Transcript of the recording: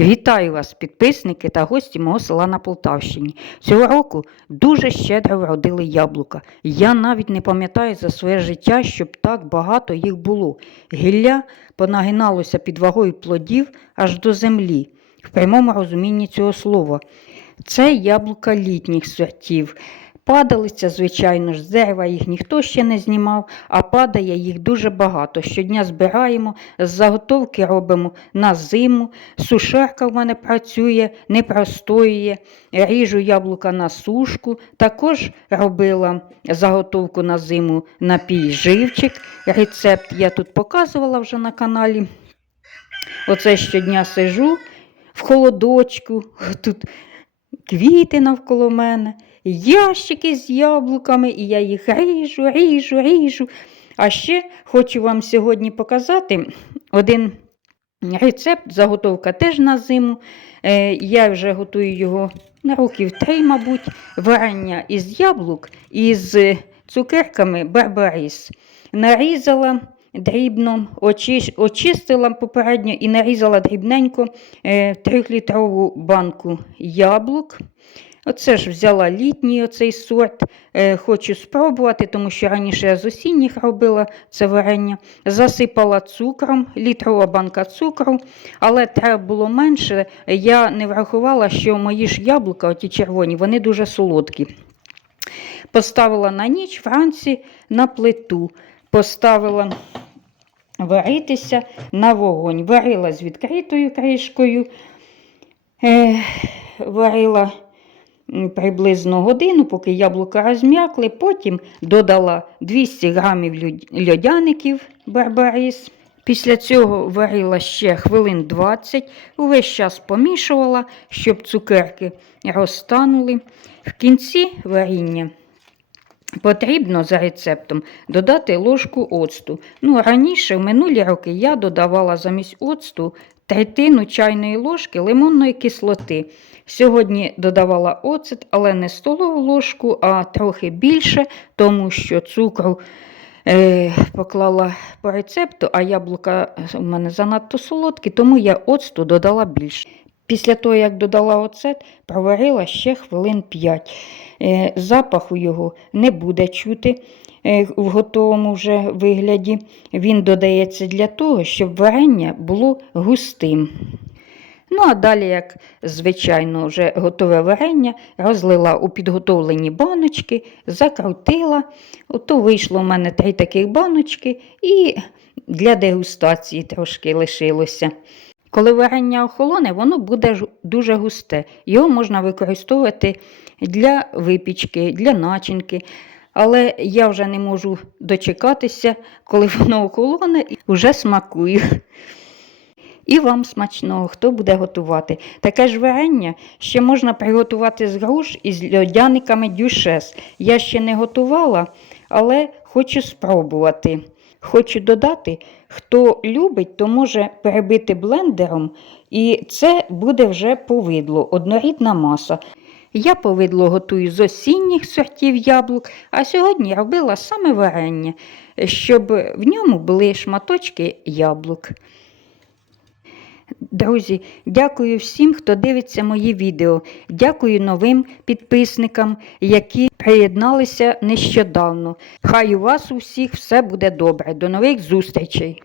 Вітаю вас, підписники та гості мого села на Полтавщині. Цього року дуже щедро вродили яблука. Я навіть не пам'ятаю за своє життя, щоб так багато їх було. Гілля понагиналося під вагою плодів аж до землі, в прямому розумінні цього слова. Це яблука літніх сортів. Падалися, звичайно ж, з дерева їх ніхто ще не знімав, а падає їх дуже багато. Щодня збираємо, з заготовки робимо на зиму. Сушарка в мене працює, не простоює. Ріжу яблука на сушку. Також робила заготовку на зиму напій живчик. Рецепт я тут показувала вже на каналі. Оце щодня сижу в холодочку, тут квіти навколо мене, ящики з яблуками, і я їх ріжу, ріжу, ріжу. А ще хочу вам сьогодні показати один рецепт, заготовка теж на зиму. Е, я вже готую його на років три, мабуть, варення із яблук із цукерками барбарис. Нарізала дрібно, очистила попередньо і нарізала дрібненько е, трьохлітрову банку яблук. Оце ж взяла літній оцей сорт. Е, хочу спробувати, тому що раніше я з осінніх робила це варення. Засипала цукром, літрова банка цукру, але треба було менше. Я не врахувала, що мої ж яблука, оті червоні, вони дуже солодкі. Поставила на ніч вранці на плиту. Поставила варитися на вогонь. Варила з відкритою кришкою. Е, варила приблизно годину, поки яблука розм'якли. Потім додала 200 грамів льодяників барбарис. Після цього варила ще хвилин 20, увесь час помішувала, щоб цукерки розтанули. В кінці варіння Потрібно за рецептом додати ложку оцту. Ну, раніше, в минулі роки, я додавала замість оцту третину чайної ложки лимонної кислоти. Сьогодні додавала оцет, але не столову ложку, а трохи більше, тому що цукру е, поклала по рецепту, а яблука у мене занадто солодкі, тому я оцту додала більше. Після того, як додала оцет, проварила ще хвилин 5. Е, Запаху його не буде чути е, в готовому вже вигляді. Він додається для того, щоб варення було густим. Ну, а далі, як звичайно, вже готове варення, розлила у підготовлені баночки, закрутила. Ото вийшло в мене три таких баночки і для дегустації трошки лишилося. Коли варення охолоне, воно буде дуже густе. Його можна використовувати для випічки, для начинки. Але я вже не можу дочекатися, коли воно охолоне, і вже смакую. І вам смачного, хто буде готувати. Таке ж варення ще можна приготувати з груш із льодяниками дюшес. Я ще не готувала, але хочу спробувати. Хочу додати, хто любить, то може перебити блендером, і це буде вже повидло, однорідна маса. Я повидло готую з осінніх сортів яблук, а сьогодні робила саме варення, щоб в ньому були шматочки яблук. Друзі, дякую всім, хто дивиться мої відео. Дякую новим підписникам, які приєдналися нещодавно. Хай у вас у всіх все буде добре. До нових зустрічей!